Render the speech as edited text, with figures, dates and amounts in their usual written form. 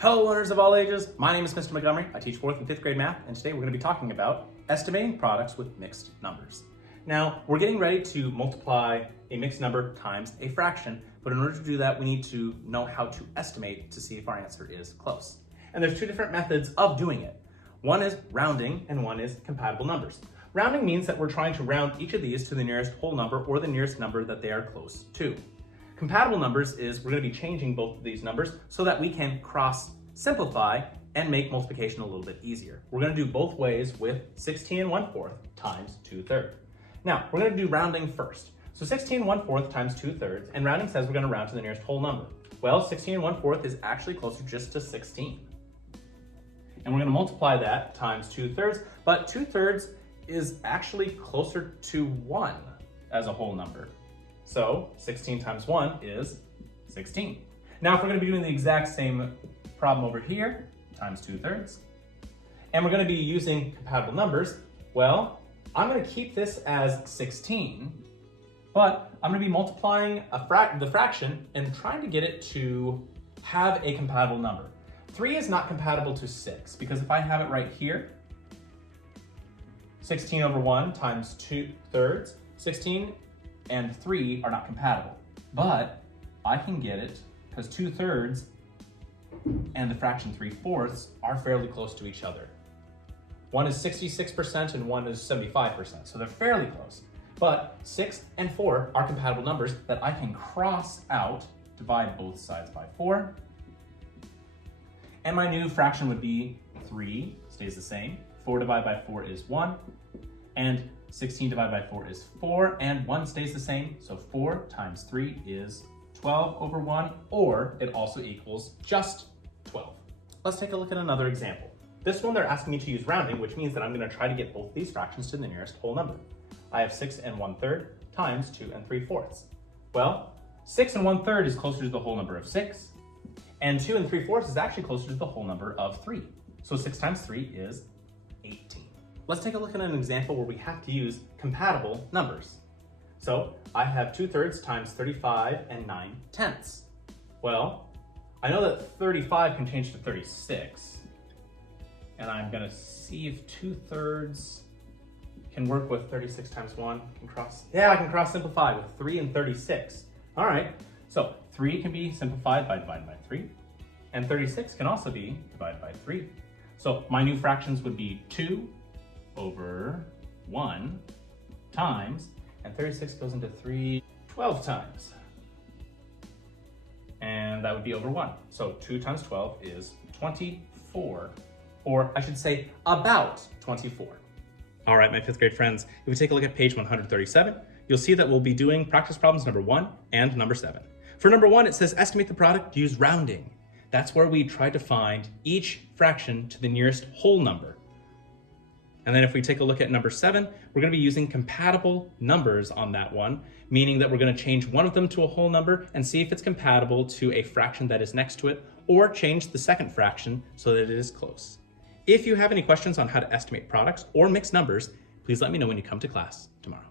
Hello learners of all ages, my name is Mr. Montgomery. I teach 4th and 5th grade math, and today we're going to be talking about estimating products with mixed numbers. Now, we're getting ready to multiply a mixed number times a fraction, but in order to do that, we need to know how to estimate to see if our answer is close. And there's two different methods of doing it. One is rounding and one is compatible numbers. Rounding means that we're trying to round each of these to the nearest whole number or the nearest number that they are close to. Compatible numbers is we're going to be changing both of these numbers so that we can cross simplify and make multiplication a little bit easier. We're going to do both ways with 16 1/4 times 2/3. Now, we're going to do rounding first. So 16 1/4 times 2/3, and rounding says we're going to round to the nearest whole number. Well, 16 1/4 is actually closer just to 16. And we're going to multiply that times 2/3, but 2/3 is actually closer to 1 as a whole number. So 16 times 1 is 16. Now, if we're going to be doing the exact same problem over here, times 2/3, and we're going to be using compatible numbers, well, I'm going to keep this as 16, but I'm going to be multiplying the fraction and trying to get it to have a compatible number. 3 is not compatible to 6, because if I have it right here, 16 over 1 times 2/3, 16 and 3 are not compatible. But I can get it because 2/3 and the fraction 3/4 are fairly close to each other. One is 66% and one is 75%, so they're fairly close. But 6 and 4 are compatible numbers that I can cross out, divide both sides by 4. And my new fraction would be 3, stays the same. 4 divided by 4 is 1. And 16 divided by 4 is 4, and 1 stays the same, so 4 times 3 is 12 over 1, or it also equals just 12. Let's take a look at another example. This one they're asking me to use rounding, which means that I'm going to try to get both these fractions to the nearest whole number. I have 6 and 1/3 times 2 and 3/4. Well, 6 and 1/3 is closer to the whole number of 6, and 2 and 3/4 is actually closer to the whole number of 3. So 6 times 3 is 18. Let's take a look at an example where we have to use compatible numbers. So I have 2/3 times 35 and 9/10. Well, I know that 35 can change to 36. And I'm gonna see if 2/3 can work with 36 times 1. I can cross simplify with 3 and 36. All right, so 3 can be simplified by dividing by 3. And 36 can also be divided by 3. So my new fractions would be 2 over 1 times, and 36 goes into 3 12 times. And that would be over 1. So 2 times 12 is 24, or I should say about 24. All right, my 5th grade friends, if we take a look at page 137, you'll see that we'll be doing practice problems number 1 and number 7. For number 1, it says estimate the product, use rounding. That's where we try to find each fraction to the nearest whole number. And then if we take a look at number 7, we're going to be using compatible numbers on that one, meaning that we're going to change one of them to a whole number and see if it's compatible to a fraction that is next to it, or change the second fraction so that it is close. If you have any questions on how to estimate products or mixed numbers, please let me know when you come to class tomorrow.